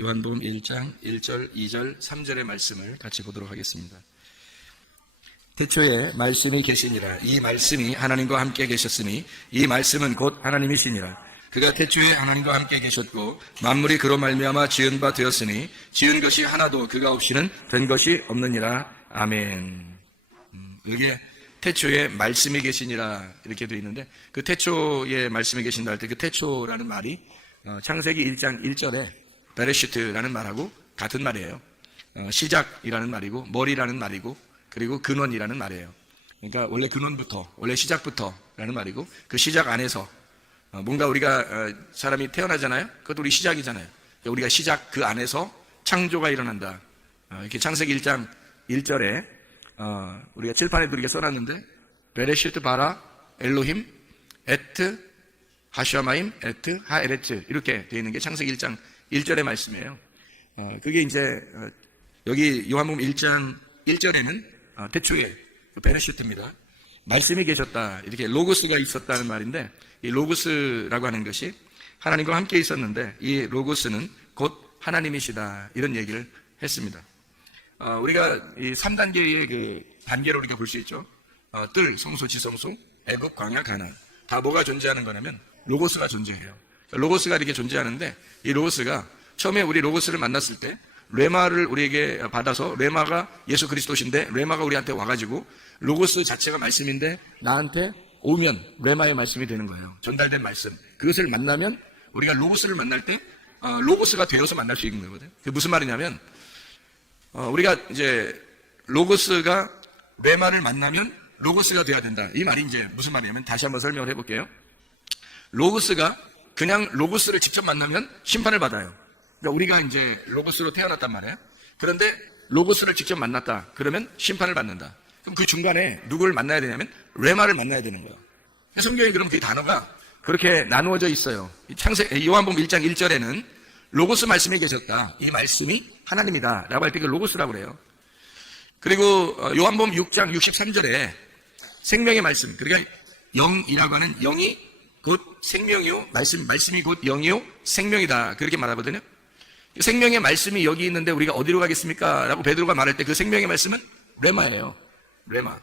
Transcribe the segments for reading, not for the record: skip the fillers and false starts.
요한복음 1장 1절, 2절, 3절의 말씀을 같이 보도록 하겠습니다. 태초에 말씀이 계시니라. 이 말씀이 하나님과 함께 계셨으니 이 말씀은 곧 하나님이시니라. 그가 태초에 하나님과 함께 계셨고 만물이 그로 말미암아 지은 바 되었으니 지은 것이 하나도 그가 없이는 된 것이 없느니라. 아멘. 여기에 태초에 말씀이 계시니라 이렇게 되어 있는데, 그 태초에 말씀이 계신다 할 때 그 태초라는 말이 창세기 1장 1절에 베레시트라는 말하고 같은 말이에요. 시작이라는 말이고 머리라는 말이고 그리고 근원이라는 말이에요. 그러니까 원래 근원부터, 원래 시작부터라는 말이고, 그 시작 안에서 뭔가 우리가 사람이 태어나잖아요. 그것도 우리 시작이잖아요. 우리가 시작 그 안에서 창조가 일어난다. 이렇게 창세기 1장 1절에 우리가 칠판에도 이렇게 써놨는데, 베레시트 바라 엘로힘 에트 하샤마임 에트 하에레츠 이렇게 되어 있는 게 창세기 1장 1절의 말씀이에요. 그게 이제 여기 요한복음 1장 1절에는 태초에 베레시트입니다. 말씀이 계셨다, 이렇게 로고스가 있었다는 말인데, 이 로고스라고 하는 것이 하나님과 함께 있었는데 이 로고스는 곧 하나님이시다, 이런 얘기를 했습니다. 우리가 이 3단계의 그 단계로 우리가 볼 수 있죠. 뜰, 성소, 지성소, 애굽, 광야, 가나안. 다 뭐가 존재하는 거냐면 로고스가 존재해요. 로고스가 이렇게 존재하는데, 이 로고스가 처음에 우리 로고스를 만났을 때 레마를 우리에게 받아서, 레마가 예수 그리스도신데 레마가 우리한테 와가지고 로고스 자체가 말씀인데 나한테 오면 레마의 말씀이 되는 거예요. 전달된 말씀. 그것을 만나면 우리가 로고스를 만날 때 로고스가 되어서 만날 수 있는 거거든요. 그게 무슨 말이냐면 우리가 이제 로고스가 레마를 만나면 로고스가 돼야 된다, 이 말이 이제 무슨 말이냐면, 다시 한번 설명을 해볼게요. 로고스가 그냥 로고스를 직접 만나면 심판을 받아요. 그러니까 우리가 이제 로고스로 태어났단 말이에요. 그런데 로고스를 직접 만났다 그러면 심판을 받는다. 그럼 그 중간에 누구를 만나야 되냐면 레마를 만나야 되는 거예요. 성경에 그럼 그 단어가 그렇게 나누어져 있어요. 요한복음 1장 1절에는 로고스 말씀이 계셨다, 이 말씀이 하나님이다 라고 할 때 그 로고스라고 그래요. 그리고 요한복음 6장 63절에 생명의 말씀, 그러니까 영이라고 하는, 영이 곧 생명이요, 말씀이 곧 영이요 생명이다, 그렇게 말하거든요. 생명의 말씀이 여기 있는데 우리가 어디로 가겠습니까? 라고 베드로가 말할 때 그 생명의 말씀은 레마예요. 레마.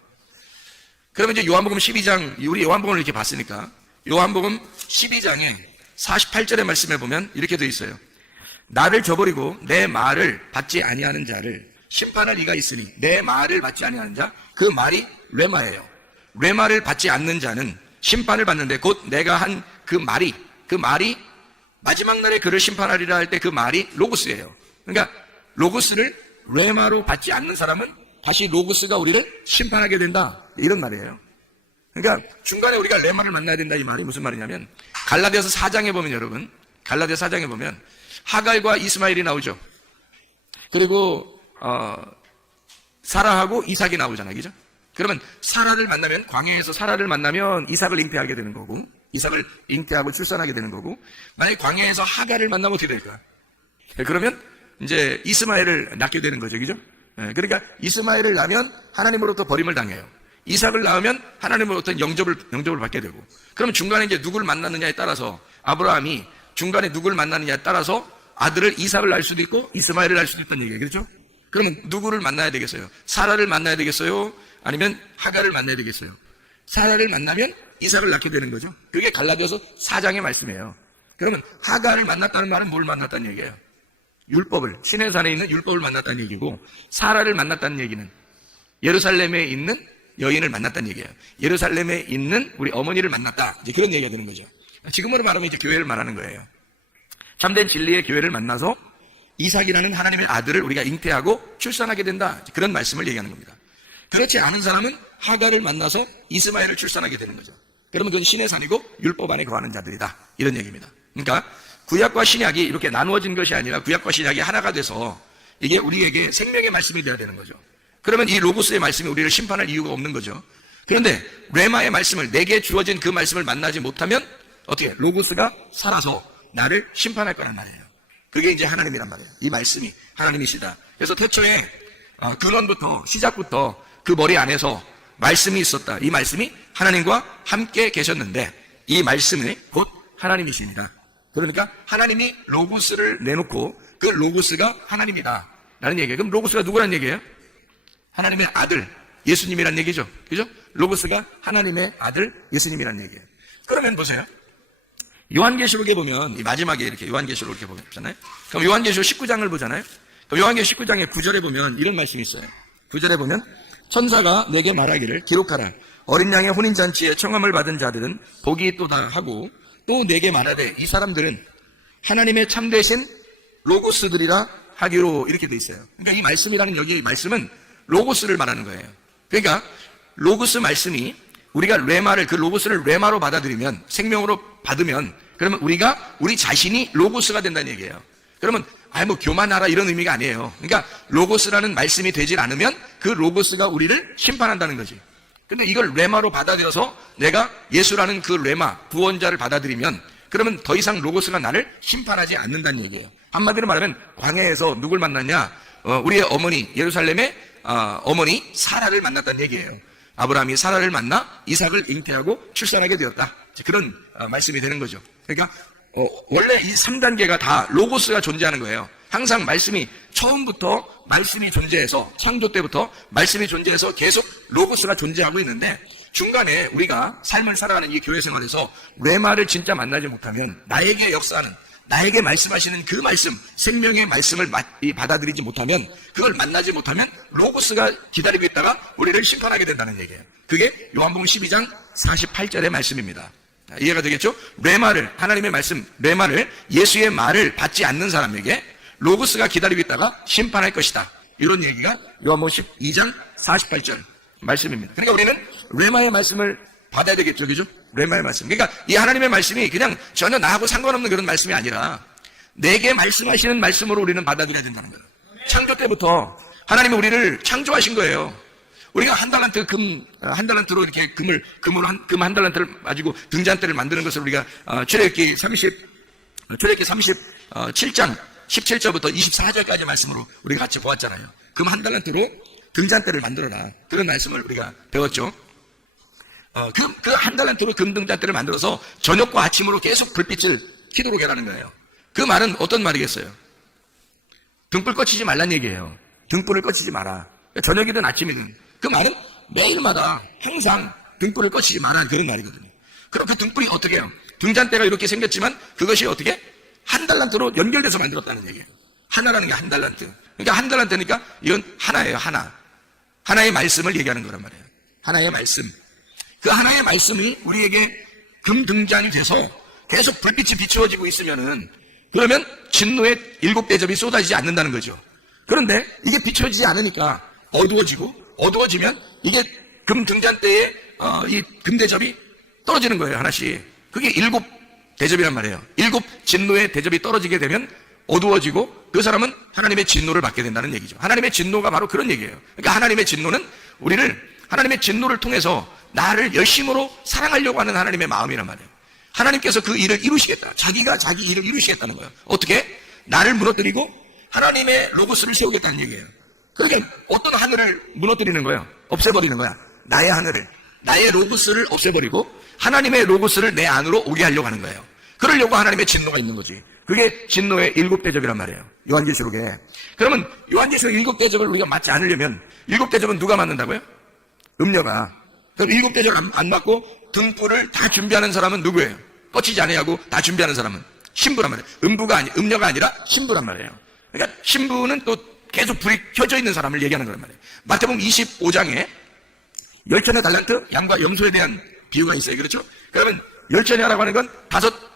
그러면 이제 요한복음 12장, 우리 요한복음을 이렇게 봤으니까 요한복음 12장에 48절의 말씀에 보면 이렇게 되어 있어요. 나를 저버리고 내 말을 받지 아니하는 자를 심판할 이가 있으니, 내 말을 받지 아니하는 자, 그 말이 레마예요. 레마를 받지 않는 자는 심판을 받는데, 곧 내가 한 그 말이 마지막 날에 그를 심판하리라 할 때 그 말이 로고스예요. 그러니까 로고스를 레마로 받지 않는 사람은 다시 로고스가 우리를 심판하게 된다, 이런 말이에요. 그러니까 중간에 우리가 레마를 만나야 된다, 이 말이 무슨 말이냐면, 갈라디아서 4장에 보면, 여러분, 갈라디아서 4장에 보면 하갈과 이스마엘이 나오죠. 그리고 사라하고 이삭이 나오잖아요, 그죠? 그러면 사라를 만나면, 광야에서 사라를 만나면 이삭을 잉태하게 되는 거고, 이삭을 잉태하고 출산하게 되는 거고, 만약에 광야에서 하갈을 만나면 어떻게 될까? 그러면 이제 이스마엘을 낳게 되는 거죠, 그죠? 그러니까 이스마엘을 낳으면 하나님으로부터 버림을 당해요. 이삭을 낳으면 하나님으로부터 영접을 받게 되고, 그러면 중간에 이제 누구를 만났느냐에 따라서, 아브라함이 중간에 누구를 만나느냐에 따라서 아들을 이삭을 낳을 수도 있고 이스마엘을 낳을 수도 있다는 얘기예요, 그렇죠? 그러면 누구를 만나야 되겠어요? 사라를 만나야 되겠어요? 아니면 하갈을 만나야 되겠어요? 사라를 만나면 이삭을 낳게 되는 거죠. 그게 갈라디아서 4장의 말씀이에요. 그러면 하갈을 만났다는 말은 뭘 만났다는 얘기예요? 율법을, 시내산에 있는 율법을 만났다는 얘기고, 사라를 만났다는 얘기는 예루살렘에 있는 여인을 만났다는 얘기예요. 예루살렘에 있는 우리 어머니를 만났다, 이제 그런 얘기가 되는 거죠. 지금으로 말하면 이제 교회를 말하는 거예요. 참된 진리의 교회를 만나서 이삭이라는 하나님의 아들을 우리가 잉태하고 출산하게 된다, 그런 말씀을 얘기하는 겁니다. 그렇지 않은 사람은 하갈을 만나서 이스마엘을 출산하게 되는 거죠. 그러면 그건 신의 산이고 율법 안에 거하는 자들이다, 이런 얘기입니다. 그러니까 구약과 신약이 이렇게 나누어진 것이 아니라 구약과 신약이 하나가 돼서 이게 우리에게 생명의 말씀이 되어야 되는 거죠. 그러면 이 로고스의 말씀이 우리를 심판할 이유가 없는 거죠. 그런데 레마의 말씀을, 내게 주어진 그 말씀을 만나지 못하면 어떻게? 로고스가 살아서 나를 심판할 거란 말이에요. 그게 이제 하나님이란 말이에요. 이 말씀이 하나님이시다. 그래서 태초에 근원부터, 시작부터 그 머리 안에서 말씀이 있었다. 이 말씀이 하나님과 함께 계셨는데 이 말씀이 곧 하나님이십니다. 그러니까 하나님이 로고스를 내놓고 그 로고스가 하나님이다 라는 얘기예요. 그럼 로고스가 누구란 얘기예요? 하나님의 아들 예수님이란 얘기죠. 그죠? 로고스가 하나님의 아들 예수님이란 얘기예요. 그러면 보세요. 요한계시록에 보면 이 마지막에 이렇게 요한계시록 이렇게 보잖아요. 그럼 요한계시록 19장을 보잖아요. 그럼 요한계시록 19장의 9절에 보면 이런 말씀이 있어요. 9절에 보면 천사가 내게 말하기를 기록하라. 어린 양의 혼인잔치에 청함을 받은 자들은 복이 있도다 하고 또 내게 말하되 이 사람들은 하나님의 참되신 로고스들이라 하기로 이렇게 돼 있어요. 그러니까 이 말씀이라는 여기 말씀은 로고스를 말하는 거예요. 그러니까 로고스 말씀이 우리가 레마를 그 로고스를 레마로 받아들이면 생명으로 받으면 그러면 우리가 우리 자신이 로고스가 된다는 얘기예요. 그러면 뭐 교만하라 이런 의미가 아니에요. 그러니까 로고스라는 말씀이 되질 않으면 그 로고스가 우리를 심판한다는 거지. 근데 이걸 레마로 받아들여서 내가 예수라는 그 레마 구원자를 받아들이면 그러면 더 이상 로고스가 나를 심판하지 않는다는 얘기예요. 한마디로 말하면 광야에서 누굴 만났냐? 우리의 어머니 예루살렘의 어머니 사라를 만났다는 얘기예요. 아브라함이 사라를 만나 이삭을 잉태하고 출산하게 되었다. 그런 말씀이 되는 거죠. 그러니까 원래 이 3단계가 다 로고스가 존재하는 거예요. 항상 말씀이 처음부터 말씀이 존재해서 창조 때부터 말씀이 존재해서 계속 로고스가 존재하고 있는데 중간에 우리가 삶을 살아가는 이 교회 생활에서 레마를 진짜 만나지 못하면 나에게 역사하는 나에게 말씀하시는 그 말씀 생명의 말씀을 받아들이지 못하면 그걸 만나지 못하면 로고스가 기다리고 있다가 우리를 심판하게 된다는 얘기예요. 그게 요한복음 12장 48절의 말씀입니다. 이해가 되겠죠? 레마를 하나님의 말씀 레마를 예수의 말을 받지 않는 사람에게 로고스가 기다리고 있다가 심판할 것이다. 이런 얘기가 요한복음 12장 48절 말씀입니다. 그러니까 우리는 레마의 말씀을 받아야 되겠죠. 그죠? 레마의 말씀. 그러니까 이 하나님의 말씀이 그냥 전혀 나하고 상관없는 그런 말씀이 아니라 내게 말씀하시는 말씀으로 우리는 받아들여야 된다는 거예요. 창조 때부터 하나님이 우리를 창조하신 거예요. 우리가 한 달란트 한 달란트로 이렇게 금 한 달란트를 가지고 등잔대를 만드는 것을 우리가 출애굽기 37장 17절부터 24절까지 말씀으로 우리가 같이 보았잖아요. 금 한 달란트로 등잔대를 만들어라. 그런 말씀을 우리가 배웠죠. 그 한 달란트로 금 등잔대를 만들어서 저녁과 아침으로 계속 불빛을 켜도록 해라는 거예요. 그 말은 어떤 말이겠어요? 등불 꺼치지 말란 얘기예요. 등불을 꺼치지 마라. 저녁이든 아침이든 그 말은 매일마다 항상 등불을 꺼치지 마라 그런 말이거든요. 그럼 그 등불이 어떻게 해요? 등잔대가 이렇게 생겼지만 그것이 어떻게? 한 달란트로 연결돼서 만들었다는 얘기예요. 하나라는 게 한 달란트. 그러니까 한 달란트니까 이건 하나예요. 하나의 말씀을 얘기하는 거란 말이에요. 하나의 말씀. 그 하나의 말씀이 우리에게 금 등잔이 돼서 계속 불빛이 비추어지고 있으면은 그러면 진노의 7대접이 쏟아지지 않는다는 거죠. 그런데 이게 비춰지지 않으니까 어두워지면 이게 금 등잔대에 이 금대접이 떨어지는 거예요. 하나씩. 그게 7대접이란 말이에요. 7 진노의 대접이 떨어지게 되면 어두워지고 그 사람은 하나님의 진노를 받게 된다는 얘기죠. 하나님의 진노가 바로 그런 얘기예요. 그러니까 하나님의 진노는 하나님의 진노를 통해서 나를 열심으로 사랑하려고 하는 하나님의 마음이란 말이에요. 하나님께서 그 일을 이루시겠다. 자기가 자기 일을 이루시겠다는 거예요. 어떻게? 나를 무너뜨리고 하나님의 로고스를 세우겠다는 얘기예요. 그러니까 어떤 하늘을 무너뜨리는 거예요? 없애버리는 거야. 나의 하늘을, 나의 로고스를 없애버리고 하나님의 로고스를 내 안으로 오게 하려고 하는 거예요. 그러려고 하나님의 진노가 있는 거지. 그게 진노의 7대접이란 말이에요. 요한계시록에. 그러면 요한계시록 7대접을 우리가 맞지 않으려면 7대접은 누가 맞는다고요? 음녀가. 그럼 7대접 안 맞고 등불을 다 준비하는 사람은 누구예요? 꺼치지 않으려고 다 준비하는 사람은 신부란 말이에요. 음녀가 아니라 신부란 말이에요. 그러니까 신부는 또 계속 불이 켜져 있는 사람을 얘기하는 거란 말이에요. 마태복음 25장에 10천의 달란트 양과 염소에 대한 비유가 있어요. 그렇죠? 그러면 10처녀라고 하는 건 5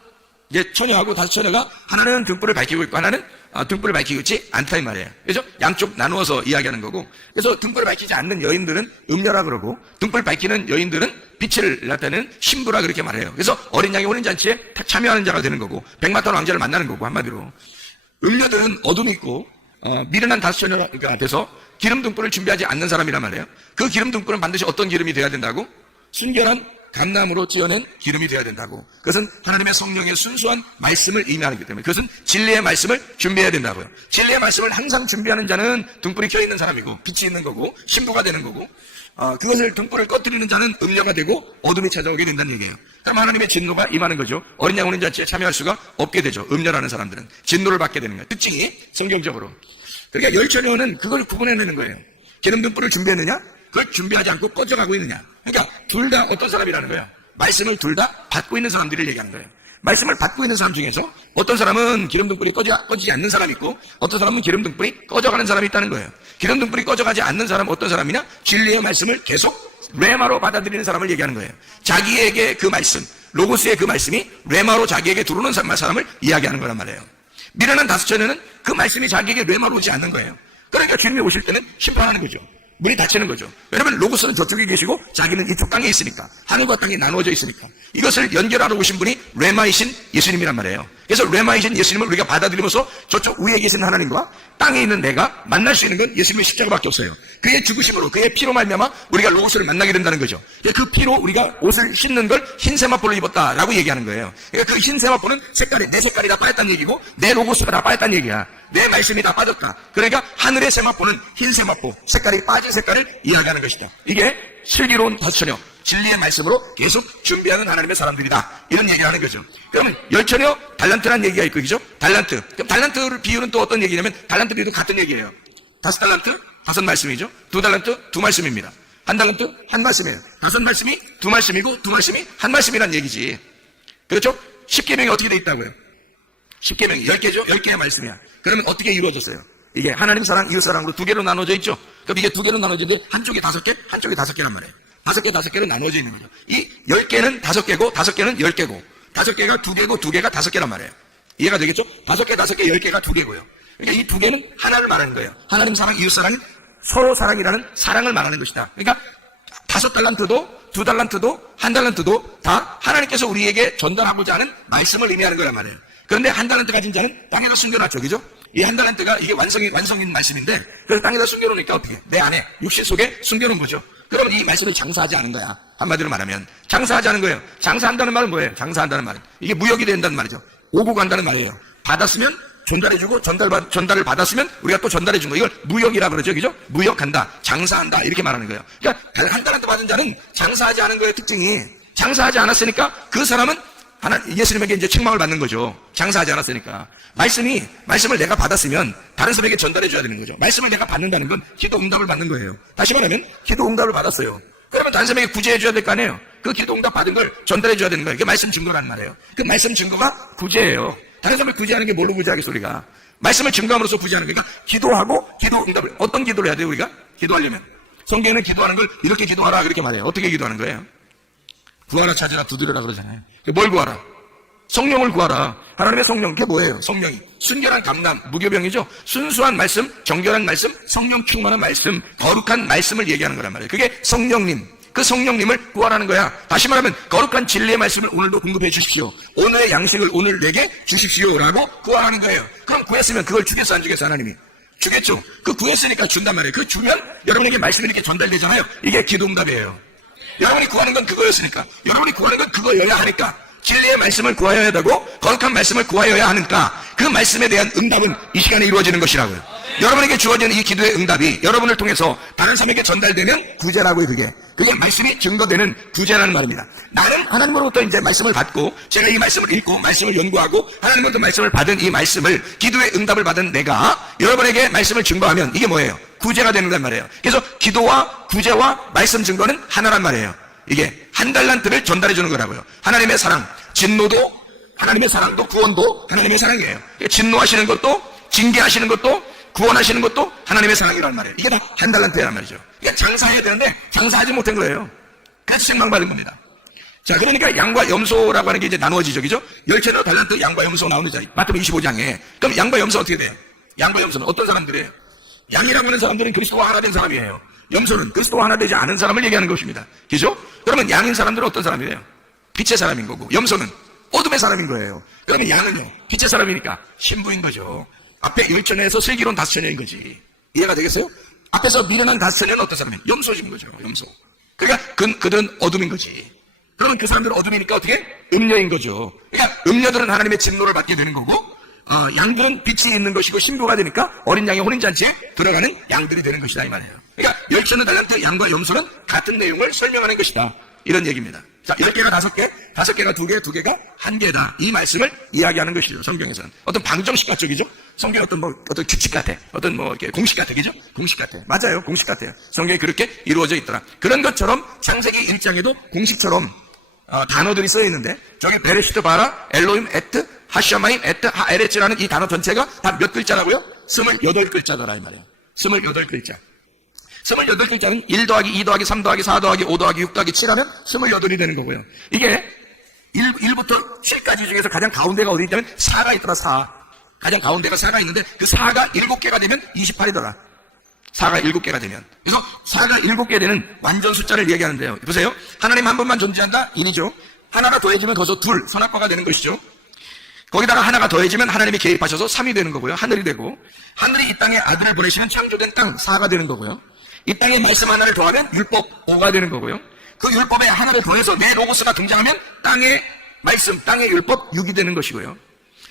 처녀하고 5 처녀가 하나는 등불을 밝히고 있고 하나는 등불을 밝히고 있지 않다 이 말이에요. 그래서 양쪽 나누어서 이야기하는 거고, 그래서 등불을 밝히지 않는 여인들은 음녀라 그러고 등불 밝히는 여인들은 빛을 나타내는 신부라 그렇게 말해요. 그래서 어린 양의 혼인잔치에 참여하는 자가 되는 거고 백마탄 왕자를 만나는 거고, 한마디로 음녀들은 어둠이 있고 미련한 5 처녀가 돼서 기름 등불을 준비하지 않는 사람이란 말이에요. 그 기름 등불은 반드시 어떤 기름이 돼야 된다고? 순결한 감남으로 찌어낸 기름이 되어야 된다고. 그것은 하나님의 성령의 순수한 말씀을 의미하기 때문에 그것은 진리의 말씀을 준비해야 된다고요. 진리의 말씀을 항상 준비하는 자는 등불이 켜있는 사람이고 빛이 있는 거고 신부가 되는 거고 그것을 등불을 꺼뜨리는 자는 음녀가 되고 어둠이 찾아오게 된다는 얘기예요. 그럼 하나님의 진노가 임하는 거죠. 어린 양 오는 잔치에 참여할 수가 없게 되죠. 음녀라는 사람들은 진노를 받게 되는 거예요. 특징이 성경적으로. 그러니까 열처녀는 그걸 구분해내는 거예요. 기름 등불을 준비했느냐? 그걸 준비하지 않고 꺼져가고 있느냐? 그러니까 둘 다 어떤 사람이라는 거예요. 말씀을 둘 다 받고 있는 사람들을 얘기하는 거예요. 말씀을 받고 있는 사람 중에서 어떤 사람은 기름 등불이 꺼지지 않는 사람이 있고 어떤 사람은 기름 등불이 꺼져가는 사람이 있다는 거예요. 기름 등불이 꺼져가지 않는 사람은 어떤 사람이냐? 진리의 말씀을 계속 레마로 받아들이는 사람을 얘기하는 거예요. 자기에게 그 말씀, 로고스의 그 말씀이 레마로 자기에게 들어오는 사람을 이야기하는 거란 말이에요. 미련한 다섯처녀는 그 말씀이 자기에게 레마로 오지 않는 거예요. 그러니까 주님이 오실 때는 심판하는 거죠. 문이 닫히는 거죠. 왜냐하면 로고스는 저쪽에 계시고 자기는 이쪽 땅에 있으니까. 하늘과 땅이 나누어져 있으니까. 이것을 연결하러 오신 분이 레마이신 예수님이란 말이에요. 그래서 레마이신 예수님을 우리가 받아들이면서 저쪽 위에 계신 하나님과 땅에 있는 내가 만날 수 있는 건 예수님의 십자가밖에 없어요. 그의 죽으심으로 그의 피로 말미암아 우리가 로고스를 만나게 된다는 거죠. 그 피로 우리가 옷을 씻는 걸 흰 세마포를 입었다라고 얘기하는 거예요. 그러니까 그 흰 세마포는 색깔이 내 색깔이 다 빠졌다는 얘기고 내 로고스가 다 빠졌다는 얘기야. 내 말씀이 다 빠졌다. 그러니까 하늘의 세마포는 흰 세마포, 색깔이 빠진 색깔을 이야기하는 것이다. 이게 슬기로운 다섯처녀, 진리의 말씀으로 계속 준비하는 하나님의 사람들이다. 이런 얘기를 하는 거죠. 그러면 열처녀 달란트라는 얘기가 있고, 그죠? 달란트. 그럼 달란트를 비유는 또 어떤 얘기냐면, 달란트 비유도 같은 얘기예요. 5달란트, 5말씀이죠. 2달란트, 2말씀입니다. 1달란트, 1말씀이에요. 5말씀이 2말씀이고, 2말씀이 1말씀이란 얘기지. 그렇죠? 10계명이 어떻게 돼 있다고요? 10계명이 10개죠? 10개의 말씀이야. 그러면 어떻게 이루어졌어요? 이게 하나님 사랑, 이웃 사랑으로 2개로 나눠져 있죠? 그럼 이게 2개로 나눠지는데 한쪽에 5개, 한쪽에 5개란 말이에요. 5개로 나눠져 있는 거죠. 이 10개는 5개고, 5개는 10개고, 5개가 2개고, 2개가 5개란 말이에요. 이해가 되겠죠? 5개, 10개가 2개고요. 그러니까 이 2개는 하나를 말하는 거예요. 하나님 사랑, 이웃 사랑은 서로 사랑이라는 사랑을 말하는 것이다. 그러니까 5달란트도 2달란트도 1달란트도 다 하나님께서 우리에게 전달하고자 하는 말씀을 의미하는 거란 말이에요. 그런데 1달란트 가진 자는 땅에다 숨겨놨죠. 그죠? 이 1달란트가 이게 완성인 말씀인데, 그래서 땅에다 숨겨놓으니까 어떻게? 내 안에, 육신 속에 숨겨놓은 거죠. 그러면 이 말씀을 장사하지 않은 거야. 한마디로 말하면. 장사하지 않은 거예요. 장사한다는 말은 뭐예요? 장사한다는 말은. 이게 무역이 된다는 말이죠. 오고 간다는 말이에요. 받았으면 전달해주고, 전달을 받았으면 우리가 또 전달해준 거. 이걸 무역이라 그러죠. 그죠? 무역한다. 장사한다. 이렇게 말하는 거예요. 그러니까 1달란트 받은 자는 장사하지 않은 거예요. 특징이. 장사하지 않았으니까 그 사람은 예수님에게 이제 책망을 받는 거죠. 장사하지 않았으니까. 말씀을 내가 받았으면 다른 사람에게 전달해줘야 되는 거죠. 말씀을 내가 받는다는 건 기도 응답을 받는 거예요. 다시 말하면 기도 응답을 받았어요. 그러면 다른 사람에게 구제해줘야 될 거 아니에요. 그 기도 응답 받은 걸 전달해줘야 되는 거예요. 그게 말씀 증거라는 말이에요. 그 말씀 증거가 구제예요. 다른 사람을 구제하는 게 뭘로 구제하겠어, 우리가? 말씀을 증거함으로써 구제하는 거니까 기도하고 기도 응답을 어떤 기도를 해야 돼요, 우리가? 기도하려면. 성경에는 기도하는 걸 이렇게 기도하라 그렇게 말해요. 어떻게 기도하는 거예요? 구하라 찾으라 두드려라 그러잖아요. 뭘 구하라? 성령을 구하라. 하나님의 성령, 그게 뭐예요? 성령이 순결한 감람, 무교병이죠. 순수한 말씀, 정결한 말씀, 성령 충만한 말씀, 거룩한 말씀을 얘기하는 거란 말이에요. 그게 성령님. 그 성령님을 구하라는 거야. 다시 말하면 거룩한 진리의 말씀을 오늘도 공급해 주십시오. 오늘의 양식을 오늘 내게 주십시오라고 구하라는 거예요. 그럼 구했으면 그걸 주겠어 안 주겠어 하나님이? 주겠죠. 그 구했으니까 준단 말이에요. 그 주면 여러분에게 말씀이 이렇게 전달되잖아요. 이게 기도응답이에요. 여러분이 구하는 건 그거였으니까, 여러분이 구하는 건 그거여야 하니까, 진리의 말씀을 구하여야 되고 거룩한 말씀을 구하여야 하니까 그 말씀에 대한 응답은 이 시간에 이루어지는 것이라고요. 여러분에게 주어지는 이 기도의 응답이 여러분을 통해서 다른 사람에게 전달되면 구제라고요. 그게 말씀이 증거되는 구제라는 말입니다. 나는 하나님으로부터 이제 말씀을 받고 제가 이 말씀을 읽고 말씀을 연구하고 하나님으로부터 말씀을 받은 이 말씀을 기도의 응답을 받은 내가 여러분에게 말씀을 증거하면 이게 뭐예요? 구제가 되는 말이에요. 그래서 기도와 구제와 말씀 증거는 하나란 말이에요. 이게 1달란트를 전달해 주는 거라고요. 하나님의 사랑, 진노도 하나님의 사랑도 구원도 하나님의 사랑이에요. 진노하시는 것도 징계하시는 것도 구원하시는 것도 하나님의 사랑이란 말이에요. 이게 다 1달란트란 말이죠. 그러니까 장사해야 되는데 장사하지 못한 거예요. 그래서 책망받은 겁니다. 자, 그러니까 양과 염소라고 하는 게 이제 나누어지죠. 그죠? 10채로 달란트 양과 염소 나오는 자, 마태복음 25장에. 그럼 양과 염소 어떻게 돼요? 양과 염소는 어떤 사람들이에요? 양이라고 하는 사람들은 그리스도와 하나 된 사람이에요. 염소는 그리스도와 하나 되지 않은 사람을 얘기하는 것입니다. 그죠? 그러면 양인 사람들은 어떤 사람이에요? 빛의 사람인 거고, 염소는 어둠의 사람인 거예요. 그러면 양은요, 빛의 사람이니까 신부인 거죠. 앞에 10처녀에서 슬기로운 5처녀인 거지. 이해가 되겠어요? 앞에서 미련한 5처녀는 어떤 사람이에요? 염소인 거죠, 염소. 그러니까 그들은 어둠인 거지. 그러면 그 사람들은 어둠이니까 어떻게? 음녀인 거죠. 그러니까 음녀들은 하나님의 진노를 받게 되는 거고, 양들은 빛이 있는 것이고 신부가 되니까 어린 양의 혼인잔치에 들어가는 양들이 되는 것이다 이 말이에요. 그러니까 10,000의 달란트 양과 염소는 같은 내용을 설명하는 것이다 이런 얘기입니다. 자, 10개가 5개, 5개가 2개, 2개가 1개다. 이 말씀을 이야기하는 것이죠. 성경에서는. 어떤 방정식과 쪽이죠. 성경이 어떤 규칙 같아. 이렇게 공식 같아. 그죠? 공식 같아. 맞아요. 공식 같아요. 성경이 그렇게 이루어져 있더라. 그런 것처럼 창세기 1장에도 공식처럼 단어들이 써 있는데, 저기 베레시트 바라, 엘로임, 에트, 하샤마임, 에트, 하에레츠라는 이 단어 전체가 다 몇 글자라고요? 28글자더라 이 말이에요. 28글자. 28글자는 1 더하기 2 더하기 3 더하기 4 더하기 5 더하기 6 더하기 7하면 28이 되는 거고요. 이게 1부터 7까지 중에서 가장 가운데가 어디 있냐면 4가 있더라. 4. 가장 가운데가 4가 있는데 그 4가 7개가 되면 28이더라. 4가 7개가 되면. 그래서 4가 7개 되는 완전 숫자를 얘기하는데요. 보세요. 하나님 한 분만 존재한다? 1이죠. 하나가 더해지면 거기서 2, 선악과가 되는 것이죠. 거기다가 하나가 더해지면 하나님이 개입하셔서 3이 되는 거고요. 하늘이 되고, 하늘이 이 땅에 아들을 보내시면 창조된 땅 4가 되는 거고요. 이 땅에 말씀 하나를 더하면 율법 5가 되는 거고요. 그 율법에 하나를 더해서 내 로고스가 등장하면 땅의 말씀, 땅의 율법 6이 되는 것이고요.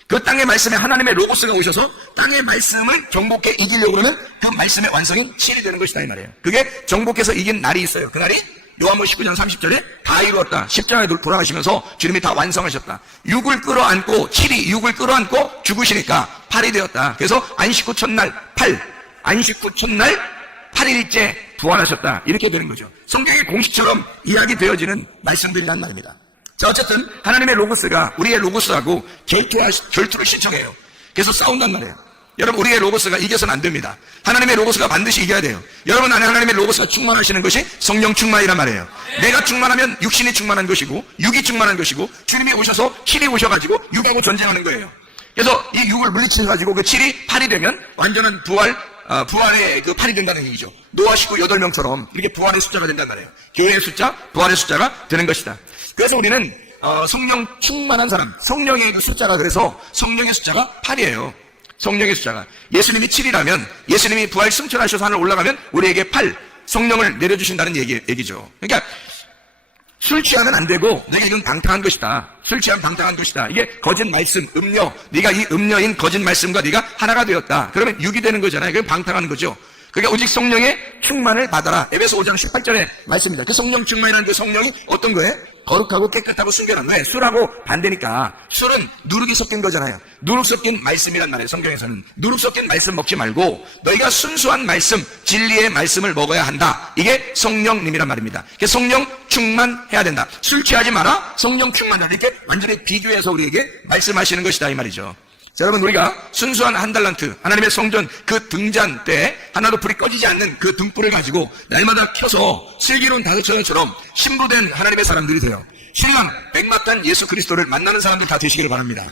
그 땅의 말씀에 하나님의 로고스가 오셔서 땅의 말씀을 정복해 이기려고 그러면 그 말씀의 완성이 7이 되는 것이다 이 말이에요. 그게 정복해서 이긴 날이 있어요. 그 날이 요한복음 19장 30절에 다 이루었다. 십자가에 돌아가시면서 주님이 다 완성하셨다. 6을 끌어안고 7이 6을 끌어안고 죽으시니까 8이 되었다. 그래서 안식 후 첫날 8, 안식 후 첫날 8일째 부활하셨다. 이렇게 되는 거죠. 성경의 공식처럼 이야기되어지는 말씀들이란 말입니다. 자, 어쨌든 하나님의 로고스가 우리의 로고스하고 결투를 신청해요. 그래서 싸운단 말이에요. 여러분, 우리의 로고스가 이겨서는 안 됩니다. 하나님의 로고스가 반드시 이겨야 돼요. 여러분 안에 하나님의 로고스가 충만하시는 것이 성령 충만이란 말이에요. 내가 충만하면 육신이 충만한 것이고, 육이 충만한 것이고, 주님이 오셔서 7이 오셔가지고 6하고 전쟁하는 거예요. 그래서 이 6을 물리쳐가지고 그 7이 8이 되면 완전한 부활의 그 8이 된다는 얘기죠. 노아 식구 8명처럼 이렇게 부활의 숫자가 된단 말이에요. 교회의 숫자, 부활의 숫자가 되는 것이다. 그래서 우리는 성령 충만한 사람, 성령의 그 숫자가, 그래서 성령의 숫자가 8이에요. 성령의 숫자가. 예수님이 7이라면, 예수님이 부활 승천하셔서 하늘 올라가면 우리에게 8, 성령을 내려주신다는 얘기죠. 그러니까 술 취하면 안 되고, 너희가 이건 방탕한 것이다. 술 취하면 방탕한 것이다. 이게 거짓 말씀, 음녀. 네가 이 음녀인 거짓 말씀과 네가 하나가 되었다. 그러면 6이 되는 거잖아요. 그건 방탕한 거죠. 그러니까 오직 성령의 충만을 받아라. 에베소 5장 18절의 말씀입니다. 그 성령 충만이라는 그 성령이 어떤 거예요? 거룩하고 깨끗하고 순결한. 왜? 술하고 반대니까. 술은 누룩이 섞인 거잖아요. 누룩 섞인 말씀이란 말이에요. 성경에서는. 누룩 섞인 말씀 먹지 말고 너희가 순수한 말씀, 진리의 말씀을 먹어야 한다. 이게 성령님이란 말입니다. 성령 충만해야 된다. 술 취하지 마라. 성령 충만하다. 이렇게 완전히 비교해서 우리에게 말씀하시는 것이다 이 말이죠. 자, 여러분, 우리가 순수한 한 달란트, 하나님의 성전 그 등잔 때 하나도 불이 꺼지지 않는 그 등불을 가지고 날마다 켜서 슬기로운 다섯처럼 신부된 하나님의 사람들이 돼요. 신랑 백마탄 예수 그리스도를 만나는 사람들 다 되시기를 바랍니다.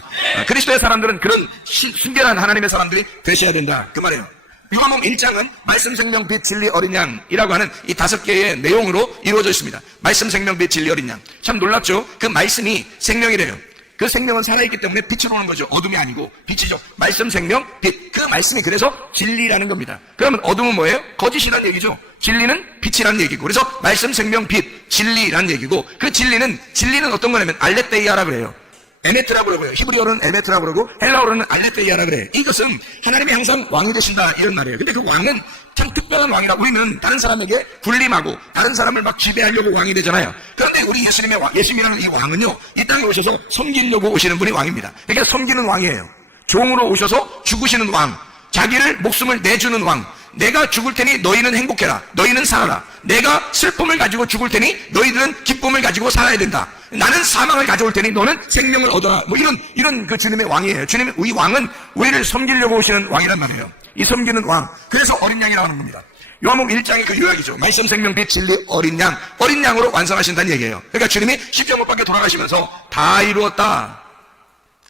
그리스도의 사람들은 그런 순결한 하나님의 사람들이 되셔야 된다 그 말이에요. 요한복음 1장은 말씀 생명 빛 진리 어린 양이라고 하는 이 5개의 내용으로 이루어져 있습니다. 말씀 생명 빛 진리 어린 양. 참 놀랍죠? 그 말씀이 생명이래요. 그 생명은 살아있기 때문에 빛으로 오는 거죠. 어둠이 아니고 빛이죠. 말씀, 생명, 빛. 그 말씀이 그래서 진리라는 겁니다. 그러면 어둠은 뭐예요? 거짓이라는 얘기죠. 진리는 빛이라는 얘기고. 그래서 말씀, 생명, 빛, 진리라는 얘기고, 그 진리는 어떤 거냐면 알레테이아라 그래요. 에메트라고 그러고요. 히브리어로는 에메트라고 그러고 헬라어로는 알레테이아라 그래요. 이것은 하나님이 항상 왕이 되신다 이런 말이에요. 근데 그 왕은 참 특별한 왕이라고. 우리는 다른 사람에게 군림하고 다른 사람을 막 지배하려고 왕이 되잖아요. 그런데 우리 예수님이라는 이 왕은요, 이 땅에 오셔서 섬기려고 오시는 분이 왕입니다. 그러니까 섬기는 왕이에요. 종으로 오셔서 죽으시는 왕, 자기를 목숨을 내주는 왕. 내가 죽을 테니 너희는 행복해라. 너희는 살아라. 내가 슬픔을 가지고 죽을 테니 너희들은 기쁨을 가지고 살아야 된다. 나는 사망을 가져올 테니 너는 생명을 얻어라. 뭐 이런 그 주님의 왕이에요. 이 왕은 우리를 섬기려고 오시는 왕이란 말이에요. 이 섬기는 왕. 그래서 어린 양이라고 하는 겁니다. 요한복음 1장의 그 요약이죠. 말씀 생명 빛 진리 어린 양. 어린 양으로 완성하신다는 얘기예요. 그러니까 주님이 십자가 못 박혀 돌아가시면서 다 이루었다.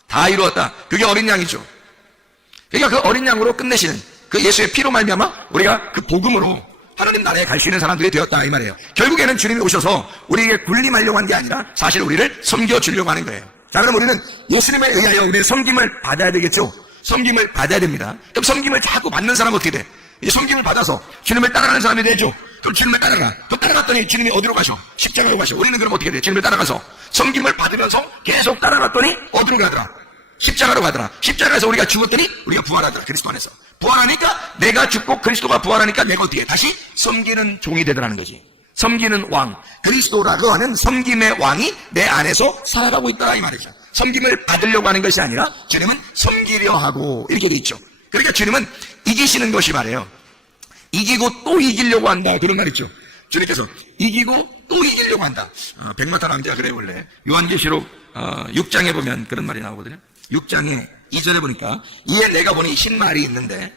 다 이루었다. 그게 어린 양이죠. 그러니까 그 어린 양으로 끝내시는 그 예수의 피로 말미암아 우리가 그 복음으로 하나님 나라에 갈 수 있는 사람들이 되었다 이 말이에요. 결국에는 주님이 오셔서 우리에게 군림하려고 한 게 아니라 사실 우리를 섬겨주려고 하는 거예요. 자, 그럼 우리는 예수님에 의하여 우리의 섬김을 받아야 되겠죠. 섬김을 받아야 됩니다. 그럼 섬김을 자꾸 받는 사람은 어떻게 돼? 이제 섬김을 받아서 주님을 따라가는 사람이 되죠. 그럼 주님을 따라가. 또 따라갔더니 주님이 어디로 가셔? 십자가로 가셔. 우리는 그럼 어떻게 돼? 주님을 따라가서 섬김을 받으면서 계속 따라갔더니 어디로 가더라? 십자가로 가더라. 십자가에서 우리가 죽었더니 우리가 부활하더라. 그리스도 안에서. 부활하니까 내가 죽고 그리스도가 부활하니까 내가 어떻게 다시 섬기는 종이 되더라는 거지. 섬기는 왕. 그리스도라고 하는 섬김의 왕이 내 안에서 살아가고 있더라 이 말이죠. 섬김을 받으려고 하는 것이 아니라 주님은 섬기려 하고 이렇게 돼 있죠. 그러니까 주님은 이기시는 것이 말이에요. 이기고 또 이기려고 한다. 그런 말 있죠. 주님께서 이기고 또 이기려고 한다. 백마탄 왕자가 그래 원래. 요한계시록 6장에 보면 그런 말이 나오거든요. 6장에 2절에 보니까 이에 내가 보니 흰 말이 있는데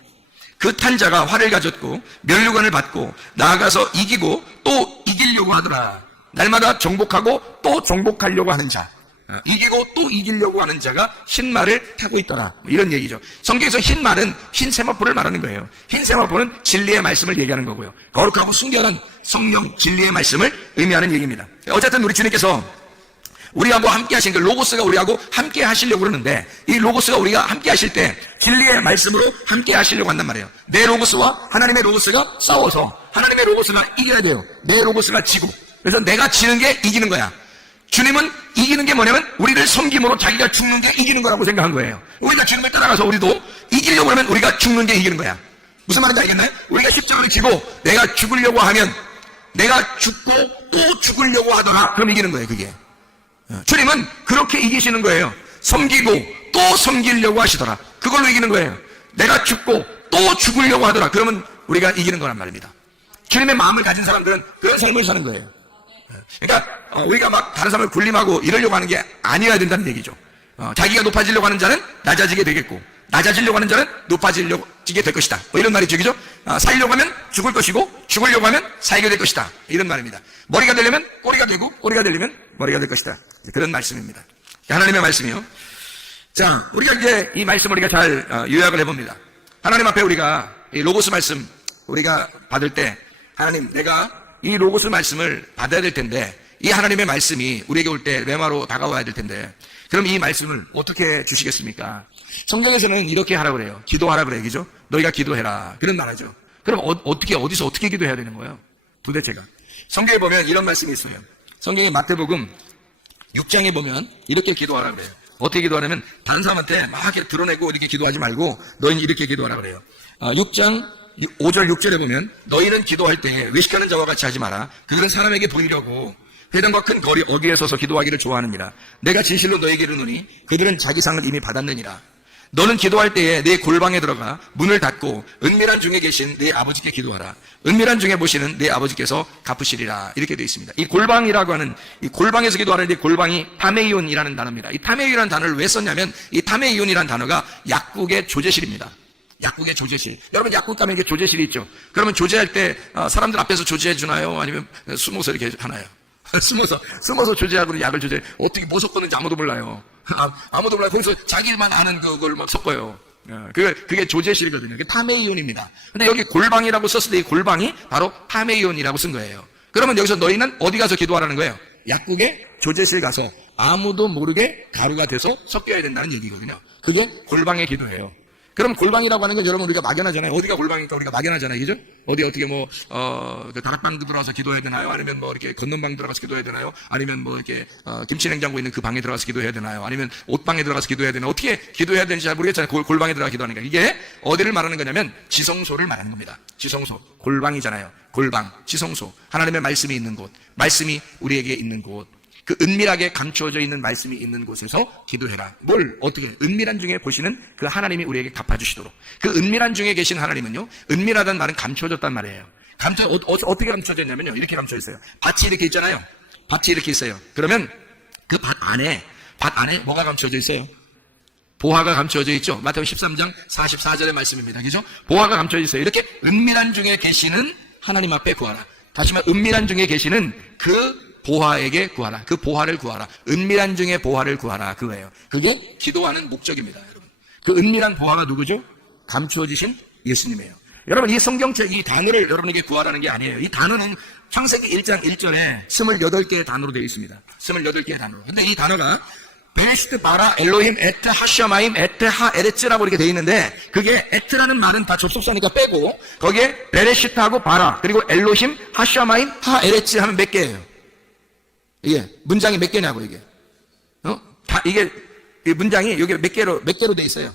그 탄자가 활을 가졌고 면류관을 받고 나아가서 이기고 또 이기려고 하더라. 날마다 정복하고 또 정복하려고 하는 자. 이기고 또 이기려고 하는 자가 흰 말을 타고 있더라. 이런 얘기죠. 성경에서 흰 말은 흰 세마포를 말하는 거예요. 흰 세마포는 진리의 말씀을 얘기하는 거고요. 거룩하고 순결한 성령 진리의 말씀을 의미하는 얘기입니다. 어쨌든 우리 주님께서 우리하고 함께 하신 그 로고스가 우리하고 함께 하시려고 그러는데 이 로고스가 우리가 함께 하실 때 진리의 말씀으로 함께 하시려고 한단 말이에요. 내 로고스와 하나님의 로고스가 싸워서 하나님의 로고스가 이겨야 돼요. 내 로고스가 지고. 그래서 내가 지는 게 이기는 거야. 주님은 이기는 게 뭐냐면 우리를 섬김으로 자기가 죽는 게 이기는 거라고 생각한 거예요. 우리가 주님을 따라가서 우리도 이기려고 하면 우리가 죽는 게 이기는 거야. 무슨 말인지 알겠나요? 우리가 십자가를 지고 내가 죽으려고 하면 내가 죽고 또 죽으려고 하더라. 그럼 이기는 거예요. 그게. 주님은 그렇게 이기시는 거예요. 섬기고 또 섬기려고 하시더라. 그걸로 이기는 거예요. 내가 죽고 또 죽으려고 하더라. 그러면 우리가 이기는 거란 말입니다. 주님의 마음을 가진 사람들은 그런 삶을 사는 거예요. 그러니까 우리가 막 다른 사람을 군림하고 이러려고 하는 게 아니어야 된다는 얘기죠. 자기가 높아지려고 하는 자는 낮아지게 되겠고 낮아지려고 하는 자는 높아지게 될 것이다. 뭐 이런 말이 저기죠. 살려고 하면 죽을 것이고 죽으려고 하면 살게 될 것이다. 이런 말입니다. 머리가 되려면 꼬리가 되고 꼬리가 되려면 머리가 될 것이다. 그런 말씀입니다. 하나님의 말씀이요. 자, 우리가 이제 이 말씀을 우리가 잘 요약을 해봅니다. 하나님 앞에 우리가 이 로고스 말씀 우리가 받을 때 하나님 내가 이 로고스 말씀을 받아야 될 텐데 이 하나님의 말씀이 우리에게 올 때 레마로 다가와야 될 텐데 그럼 이 말씀을 어떻게 주시겠습니까? 성경에서는 이렇게 하라고 그래요. 기도하라 그래요. 그죠? 너희가 기도해라. 그런 말 하죠. 그럼 어디서 어떻게 기도해야 되는 거예요? 도대체가. 성경에 보면 이런 말씀이 있어요. 성경의 마태복음 6장에 보면 이렇게 기도하라 그래요. 어떻게 기도하냐면 다른 사람한테 막 이렇게 드러내고 이렇게 기도하지 말고 너희는 이렇게 기도하라 그래요. 6장 5절 6절에 보면 너희는 기도할 때 외식하는 자와 같이 하지 마라. 그들은 사람에게 보이려고 회당과 큰 거리 어귀에 서서 기도하기를 좋아하느니라. 내가 진실로 너에게 이르노니 그들은 자기 상을 이미 받았느니라. 너는 기도할 때에 내 골방에 들어가 문을 닫고 은밀한 중에 계신 내 아버지께 기도하라. 은밀한 중에 보시는 내 아버지께서 갚으시리라. 이렇게 되어 있습니다. 이 골방이라고 하는 이 골방에서 기도하는데 골방이 타메이온이라는 단어입니다. 이 타메이온이라는 단어를 왜 썼냐면 이 타메이온이라는 단어가 약국의 조제실입니다. 약국의 조제실. 여러분 약국 가면 이게 조제실이 있죠. 그러면 조제할 때 사람들 앞에서 조제해 주나요? 아니면 숨어서 이렇게 하나요? 숨어서 조제하고 약을 조제. 어떻게 뭐 섞었는지 아무도 몰라요. 아무도 몰라요. 거기서 자기만 아는 그걸 막 섞어요. 그게 조제실이거든요. 그게 타메이온입니다. 근데 여기 골방이라고 썼을 때 이 골방이 바로 타메이온이라고 쓴 거예요. 그러면 여기서 너희는 어디 가서 기도하라는 거예요? 약국의 조제실 가서 아무도 모르게 가루가 돼서 섞여야 된다는 얘기거든요. 그게 골방의 기도예요. 그럼 골방이라고 하는 건 여러분 우리가 막연하잖아요. 어디가 골방이니까 우리가 막연하잖아요. 그죠? 어떻게 그 다락방 들어가서 기도해야 되나요? 아니면 뭐 이렇게 건넌방 들어가서 기도해야 되나요? 아니면 뭐 이렇게 김치냉장고 있는 그 방에 들어가서 기도해야 되나요? 아니면 옷방에 들어가서 기도해야 되나요? 어떻게 기도해야 되는지 잘 모르겠잖아요. 골방에 들어가 기도하는 거. 이게 어디를 말하는 거냐면 지성소를 말하는 겁니다. 지성소. 골방이잖아요. 골방. 지성소. 하나님의 말씀이 있는 곳. 말씀이 우리에게 있는 곳. 그 은밀하게 감추어져 있는 말씀이 있는 곳에서 기도해라. 뭘 어떻게 은밀한 중에 보시는 그 하나님이 우리에게 갚아주시도록. 그 은밀한 중에 계신 하나님은요, 은밀하다는 말은 감춰졌단 말이에요. 어떻게 감춰져 있냐면요, 이렇게 감춰져 있어요. 밭이 이렇게 있잖아요. 밭이 이렇게 있어요. 그러면 그 밭 안에 뭐가 감춰져 있어요? 보화가 감춰져 있죠. 마태복음 13장 44절의 말씀입니다. 그죠? 보화가 감춰져 있어요. 이렇게 은밀한 중에 계시는 하나님 앞에 구하라. 다시 말해 은밀한 중에 계시는 그 보화에게 구하라. 그 보화를 구하라. 은밀한 중에 보화를 구하라. 그거예요. 그게 기도하는 목적입니다, 여러분. 그 은밀한 보화가 누구죠? 감추어지신 예수님이에요. 여러분, 이 성경책, 이 단어를 여러분에게 구하라는 게 아니에요. 이 단어는 창세기 1장 1절에 28개의 단어로 되어 있습니다. 28개의 단어로. 근데 이 단어가 베레시트 바라 엘로힘 에트 하샤마임 에트 하에레츠라고 이렇게 돼 있는데, 그게 에트라는 말은 다 접속사니까 빼고 거기에 베레시트하고 바라 그리고 엘로힘 하샤마임 하에레츠 하면 몇 개예요? 이게 문장이 몇 개냐고. 이게 이게 이 문장이 여기 몇 개로 돼 있어요?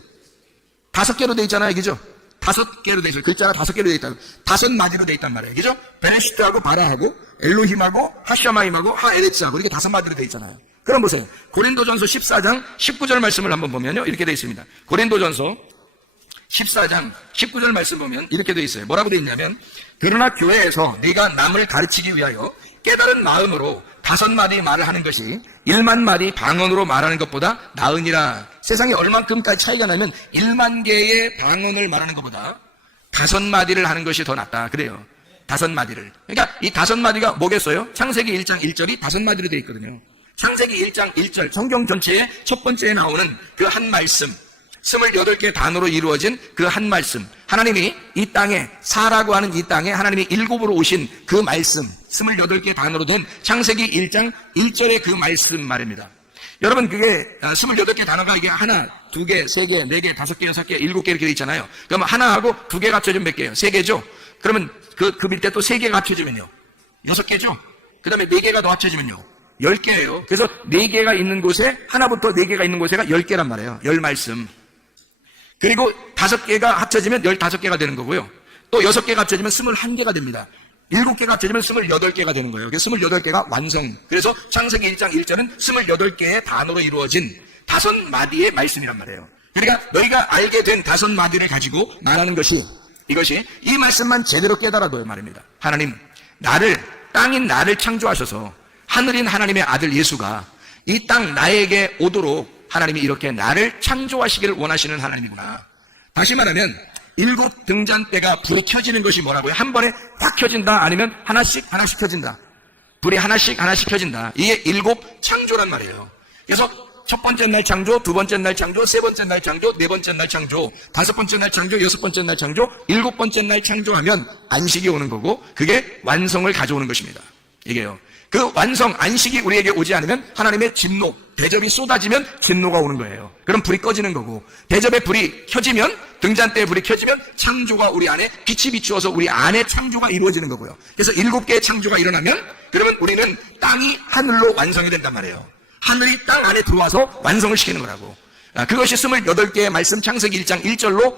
5개로 돼 있잖아요, 그죠? 5개로 돼 있어요. 글자가 5개로 돼 있다. 5마디로 돼 있단 말이에요, 그죠? 베레시트하고 바라하고 엘로힘하고 하샤마임하고 하에레츠하고 이렇게 5마디로 돼 있잖아요. 그럼 보세요. 고린도전서 14장 19절 말씀을 한번 보면요, 이렇게 돼 있습니다. 고린도전서 14장 19절 말씀 보면 이렇게 돼 있어요. 뭐라고 돼 있냐면, 그러나 교회에서 네가 남을 가르치기 위하여 깨달은 마음으로 5마디 말을 하는 것이 1만 마디 방언으로 말하는 것보다 나으니라. 세상에 얼만큼까지 차이가 나면 1만 개의 방언을 말하는 것보다 5마디를 하는 것이 더 낫다. 그래요. 5마디를. 그러니까 이 5마디가 뭐겠어요? 창세기 1장 1절이 5마디로 되어 있거든요. 창세기 1장 1절 성경 전체의 첫 번째에 나오는 그 한 말씀, 28개 단어로 이루어진 그 한 말씀, 하나님이 이 땅에, 사라고 하는 이 땅에 하나님이 일곱으로 오신 그 말씀, 28개 단어로 된 창세기 1장 1절의 그 말씀 말입니다. 여러분, 그게 28개 단어가 이게 하나, 2개, 3개, 4개, 5개, 6개, 7개 이렇게 돼 있잖아요. 그러면 하나하고 2개 합쳐지면 몇 개예요? 3개죠? 그러면 그 밑에 또 3개가 합쳐지면요, 6개죠? 그 다음에 4개가 더 합쳐지면요, 10개예요. 그래서 4개가 있는 곳에, 하나부터 4개가 있는 곳에가 10개란 말이에요. 10말씀. 그리고 5개가 합쳐지면 15개가 되는 거고요. 또 6개가 합쳐지면 21개가 됩니다. 7개가 합쳐지면 28개가 되는 거예요. 그래서 28개가 완성. 그래서 창세기 1장 1절은 28개의 단어로 이루어진 5마디의 말씀이란 말이에요. 그러니까 너희가 알게 된 5마디를 가지고 말하는 것이, 이것이 이 말씀만 제대로 깨달아둬요 말입니다. 하나님, 땅인 나를 창조하셔서 하늘인 하나님의 아들 예수가 이 땅 나에게 오도록 하나님이 이렇게 나를 창조하시기를 원하시는 하나님이구나. 다시 말하면 7 등잔대가 불이 켜지는 것이 뭐라고요? 한 번에 딱 켜진다, 아니면 하나씩 켜진다. 불이 하나씩 켜진다. 이게 7 창조란 말이에요. 그래서 첫 번째 날 창조, 두 번째 날 창조, 세 번째 날 창조, 네 번째 날 창조, 5번째 날 창조, 6번째 날 창조, 7번째 날 창조하면 안식이 오는 거고, 그게 완성을 가져오는 것입니다. 이게요. 그 완성, 안식이 우리에게 오지 않으면 하나님의 진노, 대접이 쏟아지면 진노가 오는 거예요. 그럼 불이 꺼지는 거고, 대접의 불이 켜지면, 등잔대의 불이 켜지면 창조가 우리 안에, 빛이 비추어서 우리 안에 창조가 이루어지는 거고요. 그래서 7개의 창조가 일어나면, 그러면 우리는 땅이 하늘로 완성이 된단 말이에요. 하늘이 땅 안에 들어와서 완성을 시키는 거라고. 그것이 28개의 말씀, 창세기 1장 1절로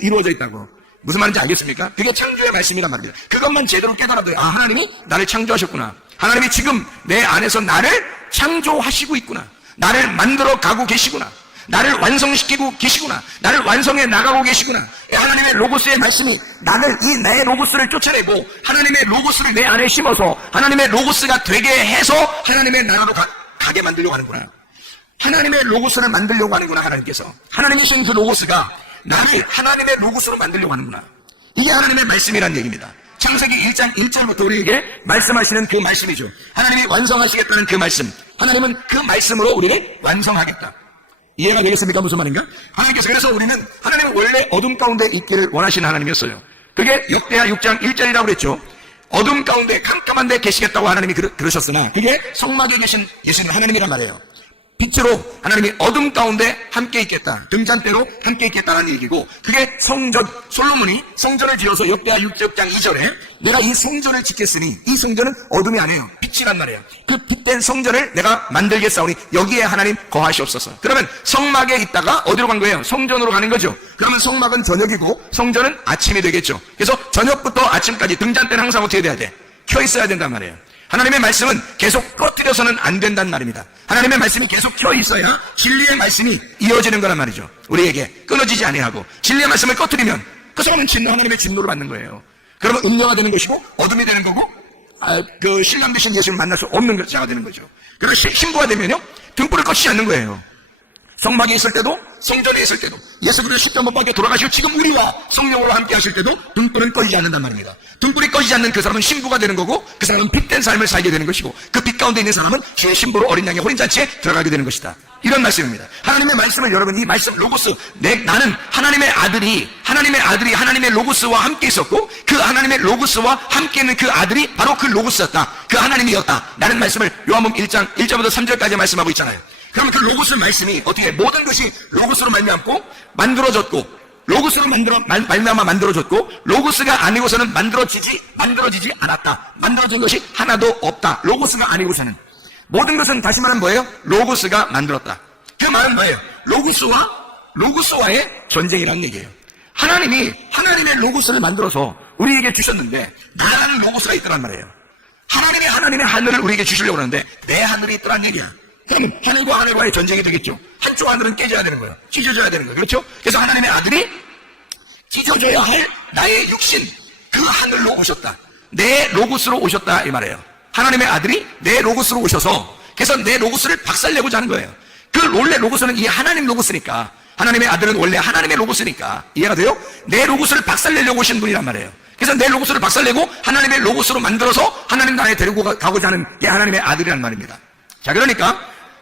이루어져 있다고. 무슨 말인지 알겠습니까? 그게 창조의 말씀이란 말입니다. 그것만 제대로 깨달아둬요. 하나님이 나를 창조하셨구나. 하나님이 지금 내 안에서 나를 창조하시고 있구나. 나를 만들어 가고 계시구나. 나를 완성시키고 계시구나. 나를 완성해 나가고 계시구나. 하나님의 로고스의 말씀이 나를, 이 내 로고스를 쫓아내고 하나님의 로고스를 내 안에 심어서 하나님의 로고스가 되게 해서 하나님의 나라로 가게 만들려고 하는구나. 하나님의 로고스를 만들려고 하는구나. 하나님께서 하나님이신 그 로고스가 나를 하나님의 로고스로 만들려고 하는구나. 이게 하나님의 말씀이라는 얘기입니다. 창세기 1장 1절부터 우리에게 말씀하시는 그 말씀이죠. 하나님이 완성하시겠다는 그 말씀. 하나님은 그 말씀으로 우리를 완성하겠다. 이해가 되겠습니까? 무슨 말인가? 하나님께서, 그래서 우리는, 하나님은 원래 어둠 가운데 있기를 원하시는 하나님이었어요. 그게 역대하 6장 1절이라고 그랬죠. 어둠 가운데 캄캄한 데 계시겠다고 하나님이 그러셨으나 그게 성막에 계신 예수님 하나님이란 말이에요. 빛으로 하나님이 어둠 가운데 함께 있겠다, 등잔대로 함께 있겠다는 얘기고, 그게 성전, 솔로몬이 성전을 지어서 역대하 6장 2절에 내가 이 성전을 짓겠으니, 이 성전은 어둠이 아니에요, 빛이란 말이에요. 그 빛된 성전을 내가 만들겠사오니 여기에 하나님 거하시옵소서. 그러면 성막에 있다가 어디로 간 거예요? 성전으로 가는 거죠. 그러면 성막은 저녁이고 성전은 아침이 되겠죠. 그래서 저녁부터 아침까지 등잔대는 항상 어떻게 돼야 돼? 켜 있어야 된단 말이에요. 하나님의 말씀은 계속 꺼뜨려서는 안 된다는 말입니다. 하나님의 말씀이 계속 켜 있어야 진리의 말씀이 이어지는 거란 말이죠. 우리에게 끊어지지 아니하고, 진리의 말씀을 꺼뜨리면 그 사람은 하나님의 진노를 받는 거예요. 그러면 음녀가 되는 것이고 어둠이 되는 거고, 그 신랑 되신 예수를 만날 수 없는 자가 되는 거죠. 그래서 신부가 되면요, 등불을 꺼지지 않는 거예요. 성막에 있을 때도, 성전에 있을 때도, 예수 그리스도 십자가 못 박혀 돌아가시고 지금 우리와 성령으로 함께 하실 때도 등불은 꺼지지 않는단 말입니다. 등불이 꺼지지 않는 그 사람은 신부가 되는 거고, 그 사람은 빛된 삶을 살게 되는 것이고, 그 빛 가운데 있는 사람은 주의 신부로 어린 양의 혼인잔치에 들어가게 되는 것이다. 이런 말씀입니다. 하나님의 말씀을, 여러분, 이 말씀 로고스, 나는 하나님의 아들이 하나님의 로고스와 함께 있었고, 그 하나님의 로고스와 함께 있는 그 아들이 바로 그 로고스였다, 그 하나님이었다 라는 말씀을 요한복음 1장 1절부터 3절까지 말씀하고 있잖아요. 그러면 그 로고스 말씀이 어떻게 모든 것이 로고스로 말미암고 만들어졌고 로고스로 말미암아 만들어졌고 로고스가 아니고서는 만들어지지 않았다. 만들어진 것이 하나도 없다. 로고스가 아니고서는 모든 것은 다시 말하면 뭐예요? 로고스가 만들었다. 그 말은 뭐예요? 로고스와의 전쟁이라는 얘기예요. 하나님이 하나님의 로고스를 만들어서 우리에게 주셨는데 나라는 로고스가 있더란 말이에요. 하나님의 하늘을 우리에게 주시려고 하는데 내 하늘이 있더란 얘기야. 그러면 하늘과 하늘과의 전쟁이 되겠죠. 한쪽 하늘은 깨져야 되는 거예요. 찢어져야 되는 거예요. 그렇죠? 그래서 하나님의 아들이 찢어져야 할 나의 육신, 그 하늘로 오셨다. 내 로고스로 오셨다 이 말이에요. 하나님의 아들이 내 로고스로 오셔서 그래서 내 로고스를 박살내고자 하는 거예요. 그 원래 로고스는 이 하나님 로고스니까 하나님의 아들은 원래 하나님의 로고스니까 이해가 돼요? 내 로고스를 박살내려고 오신 분이란 말이에요. 그래서 내 로고스를 박살내고 하나님의 로고스로 만들어서 하나님 나라에 데리고 가고자 하는 게 하나님의 아들이란 말입니다. 자, 그러니까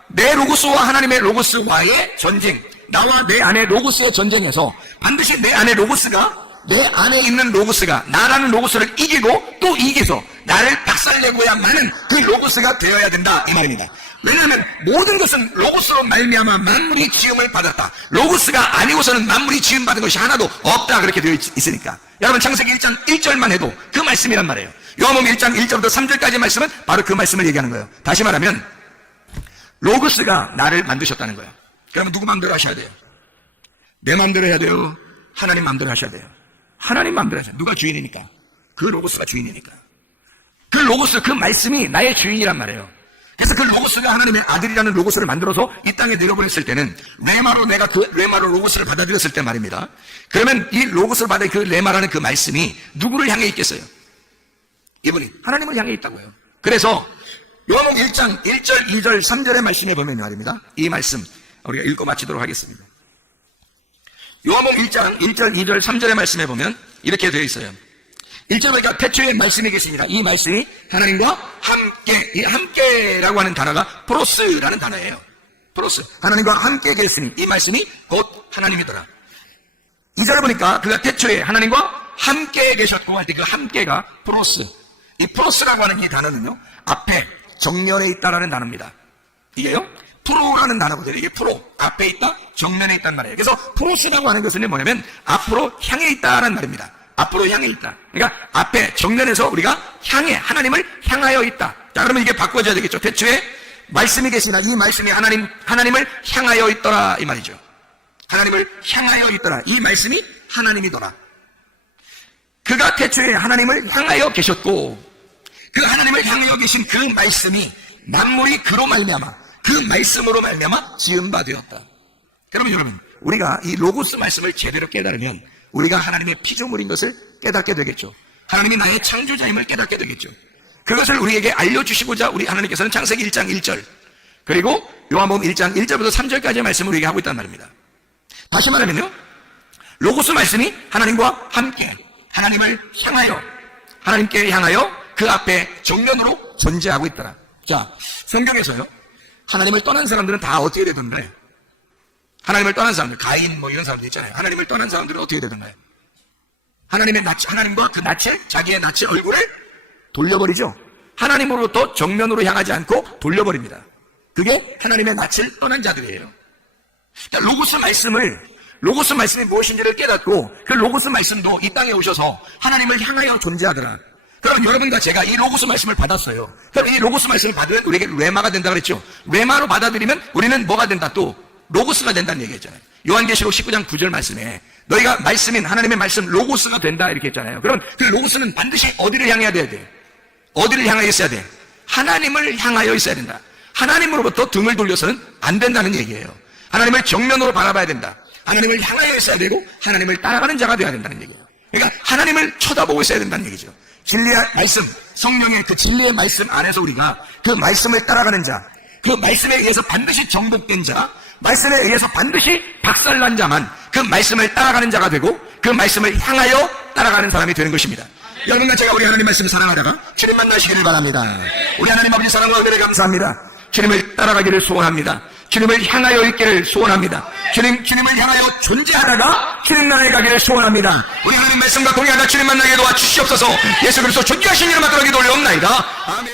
내 로고스와 하나님의 로고스와의 전쟁, 나와 내 안에 로고스의 전쟁에서 반드시 내 안에 로고스가 내 안에 있는 로고스가 나라는 로고스를 이기고 또 이겨서 나를 박살내고야만은 그 로고스가 되어야 된다 이 말입니다. 왜냐하면 모든 것은 로고스로 말미암아 만물이 지음을 받았다. 로고스가 아니고서는 만물이 지음 받은 것이 하나도 없다 그렇게 되어 있으니까 여러분 창세기 1장 1절만 해도 그 말씀이란 말이에요. 요한복음 1장 1절부터 3절까지 말씀은 바로 그 말씀을 얘기하는 거예요. 다시 말하면 로고스가 나를 만드셨다는 거예요. 그러면 누구 마음대로 하셔야 돼요? 내 마음대로 해야 돼요? 하나님 마음대로 하셔야 돼요? 하나님 마음대로 하셔야 돼요. 누가 주인이니까? 그 로고스가 주인이니까. 그 로고스, 그 말씀이 나의 주인이란 말이에요. 그래서 그 로고스가 하나님의 아들이라는 로고스를 만들어서 이 땅에 내려보냈을 때는 레마로 내가 그 레마로 로고스를 받아들였을 때 말입니다. 그러면 이 로고스를 받은 그 레마라는 그 말씀이 누구를 향해 있겠어요? 이분이 하나님을 향해 있다고요. 그래서 요한복음 1장 1절, 2절, 3절의 말씀에 보면 말입니다. 이 말씀 우리가 읽고 마치도록 하겠습니다. 요한복음 1장 1절, 2절, 3절의 말씀에 보면 이렇게 되어 있어요. 1절 보니까 태초에 말씀이 계십니다. 이 말씀이 하나님과 함께, 이 함께라고 하는 단어가 프로스라는 단어예요. 프로스. 하나님과 함께 계셨으니 이 말씀이 곧 하나님이더라. 2절 보니까 그가 태초에 하나님과 함께 계셨고 할 때 그 함께가 프로스. 이 프로스라고 하는 이 단어는요, 앞에 정면에 있다라는 단어입니다. 이게요, 프로라는 단어거든요. 이게 프로. 앞에 있다, 정면에 있단 말이에요. 그래서 프로스라고 하는 것은 뭐냐면 앞으로 향해 있다라는 말입니다. 앞으로 향해 있다. 그러니까 앞에 정면에서 우리가 향해 하나님을 향하여 있다. 자, 그러면 이게 바꿔져야 되겠죠. 태초에 말씀이 계시나 이 말씀이 하나님을 향하여 있더라 이 말이죠. 하나님을 향하여 있더라. 이 말씀이 하나님이더라. 그가 태초에 하나님을 향하여 계셨고 그 하나님을 향하여 계신 그 말씀이 만물이 그로 말미암아 그 말씀으로 말미암아 지은 바 되었다. 그러면 여러분 우리가 이 로고스 말씀을 제대로 깨달으면 우리가 하나님의 피조물인 것을 깨닫게 되겠죠. 하나님이 나의 창조자임을 깨닫게 되겠죠. 그것을 우리에게 알려주시고자 우리 하나님께서는 창세기 1장 1절 그리고 요한복음 1장 1절부터 3절까지의 말씀을 우리에게 하고 있단 말입니다. 다시 말하면요, 로고스 말씀이 하나님과 함께 하나님을 향하여 하나님께 향하여 그 앞에 정면으로 존재하고 있더라. 자, 성경에서요 하나님을 떠난 사람들은 다 어떻게 되던데? 하나님을 떠난 사람들, 가인 뭐 이런 사람들 있잖아요. 하나님을 떠난 사람들은 어떻게 되던가요? 하나님과 그 낯을, 자기의 낯의 얼굴을 돌려버리죠. 하나님으로부터 정면으로 향하지 않고 돌려버립니다. 그게 하나님의 낯을 떠난 자들이에요. 그러니까 로고스 말씀이 무엇인지를 깨닫고 그 로고스 말씀도 이 땅에 오셔서 하나님을 향하여 존재하더라. 그럼 여러분과 제가 이 로고스 말씀을 받았어요. 그럼 이 로고스 말씀을 받으면 우리에게 레마가 된다 그랬죠. 레마로 받아들이면 우리는 뭐가 된다? 또 로고스가 된다는 얘기했잖아요. 요한계시록 19장 9절 말씀에 너희가 말씀인 하나님의 말씀 로고스가 된다 이렇게 했잖아요. 그럼 그 로고스는 반드시 어디를 향해야 돼야 돼? 어디를 향하여 있어야 돼? 하나님을 향하여 있어야 된다. 하나님으로부터 등을 돌려서는 안 된다는 얘기예요. 하나님을 정면으로 바라봐야 된다. 하나님을 향하여 있어야 되고 하나님을 따라가는 자가 되어야 된다는 얘기예요. 그러니까 하나님을 쳐다보고 있어야 된다는 얘기죠. 진리의 말씀, 성령의 그 진리의 말씀 안에서 우리가 그 말씀을 따라가는 자, 그 말씀에 의해서 반드시 정복된 자, 말씀에 의해서 반드시 박살난 자만 그 말씀을 따라가는 자가 되고 그 말씀을 향하여 따라가는 사람이 되는 것입니다. 여러분과 제가 우리 하나님 말씀을 사랑하다가 주님 만나시기를 바랍니다. 우리 하나님 아버지 사랑과 은혜를 감사합니다. 주님을 따라가기를 소원합니다. 주님을 향하여 있기를 소원합니다. 주님을 향하여 존재하다가 주님 나라에 가기를 소원합니다. 우리 하나님 말씀과 동의하다 주님 만나게 도와주시옵소서. 예수 그리스도 존귀하신 이름 받들어 기도 올려옵나이다. 아멘.